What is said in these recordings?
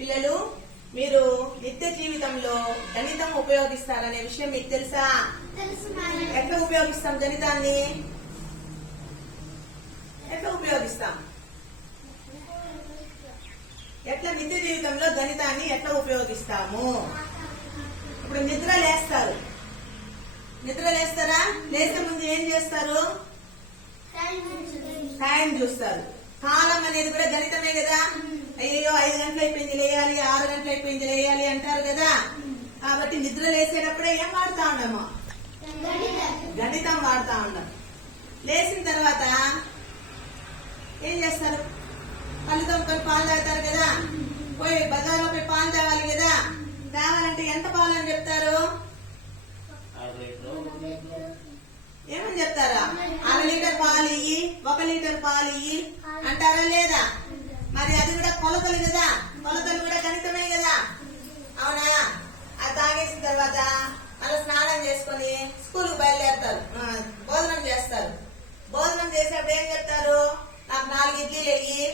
పిల్లలు మీరు నిత్య జీవితంలో గణితం ఉపయోగిస్తారనే విషయం మీకు తెలుసా? ఎట్లా ఉపయోగిస్తాం గణితాన్ని? ఎట్లా ఉపయోగిస్తాం? ఎట్లా నిత్య జీవితంలో గణితాన్ని ఎట్లా ఉపయోగిస్తాము? ఇప్పుడు నిద్ర లేస్తారు. నిద్ర లేస్తారా? లేసే ముందు ఏం చేస్తారు. టైం చూస్తారు. కాలం అనేది కూడా గణితమే కదా? అయ్యో ఐదు గంటలు అయిపోయింది లేయాలి ఆరు గంటలు అయిపోయింది లేయాలి అంటారు కదా. కాబట్టి నిద్ర లేసేటప్పుడే ఏం వాడుతా ఉండము? గణితం. వాడుతా ఉన్నాం లేచిన తర్వాత ఏం చేస్తారు? పళ్ళు తొమ్మిది పాలు తాగుతారు కదా. పోయి బజార్లో పోయి పాలు తాగాలి కదా. తాగాలంటే ఎంత పాలు అని చెప్తారు? ఏమని చెప్తారా? అర లీటర్ పాలు ఇయ్యి ఒక లీటర్ పాలు ఇయ్యి అంటారా లేదా? మరి అది కూడా కొలతలు కదా. కొలతలు కూడా గణితమే కదా. అవునా? అది తాగేసిన తర్వాత మళ్ళీ స్నానం చేసుకొని స్కూల్ బయలుదేరుతారు. భోజనం చేస్తారు. భోజనం చేసేటప్పుడు ఏం చెప్తారు? నాకు నాలుగు ఇడ్లీలు వెయ్యి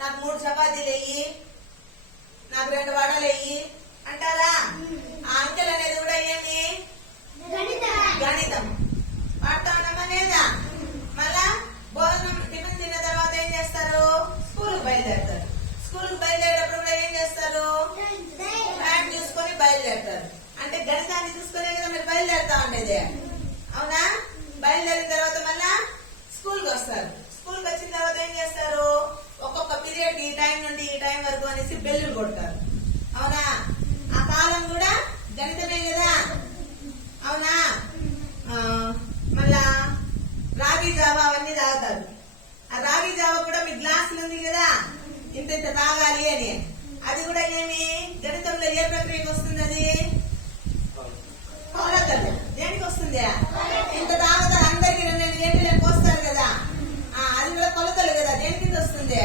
నాకు మూడు చపాతీలు వెయ్యి నాకు రెండు వడలు వెయ్యి అంటారా ఆ అంకెలు అనేది కూడా ఏమి గణితం. గణితం వాడుతా ఉన్నామా లేదా మళ్ళా భోజనం టిఫిన్ తిన్న తర్వాత ఏం చేస్తారు స్కూల్ బయలుదేరుతారు స్కూల్ బయలుదేరేటప్పుడు కూడా ఏం చేస్తారు టైం చూసుకొని బయలుదేరుతారు అంటే గణితాన్ని చూసుకునే కదా మీరు బయలుదేరుతా ఉండేది అవునా? బయలుదేరిన తర్వాత మళ్ళా స్కూల్కి వస్తారు. స్కూల్కి వచ్చిన తర్వాత ఏం చేస్తారు? ఒక్కొక్క పీరియడ్ ఈ టైం నుండి ఈ టైం వరకు అనేసి బెల్లులు కొడతారు. అవునా? ఆ కాలం కూడా గణితమే కదా? అవునా? మళ్ళా రాగి జావా అవన్నీ తాగుతారు. ఆ రాగి జావా కూడా మీ గ్లాసులు ఉంది కదా? ఇంత ఇంత తాగాలి అని. అది కూడా ఏమి? గణితంలో ఏ ప్రక్రియకి వస్తుంది అది? కొలతలు దేనికి వస్తుంది? ఇంత తాగదు అందరికి రెండు రెండు గంటలు పోస్తారు కదా. ఆ, అది కూడా కొలతలు కదా. దేని కింద వస్తుంది?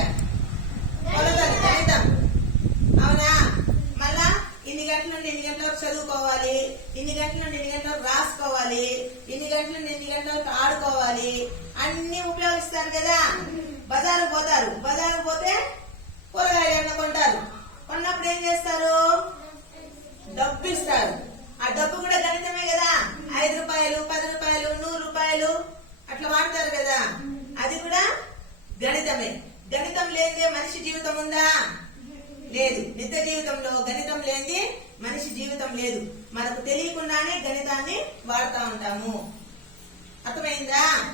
కొలతలు గణితం. అవునా? మళ్ళా ఇన్ని గంటల నుండి ఇన్ని గంటల వరకు చదువుకోవాలి. ఇన్ని గంటల నుండి ఇన్ని గంటల వరకు రాసుకోవాలి. ఇన్ని గంటల నుండి ఇన్ని గంటల వరకు ఆడుకోవాలి. అన్ని ఉపయోగిస్తారు కదా. బజారు పోతారు. బజారు పోతే కూరగాయలు ఏమైనా కొంటారు? కొన్నప్పుడు ఏం చేస్తారు? డబ్బు ఇస్తారు. డబ్బు కూడా గణితమే కదా. ఐదు రూపాయలు పది రూపాయలు నూరు రూపాయలు అట్లా వాడతారు కదా. అది కూడా గణితమే. గణితం లేనిదే మనిషి జీవితం ఉందా? లేదు. నిత్య జీవితంలో గణితం లేనిది మనిషి జీవితం లేదు. మనకు తెలియకుండానే గణితాన్ని వాడుతూ ఉంటాము. అర్థమైందా.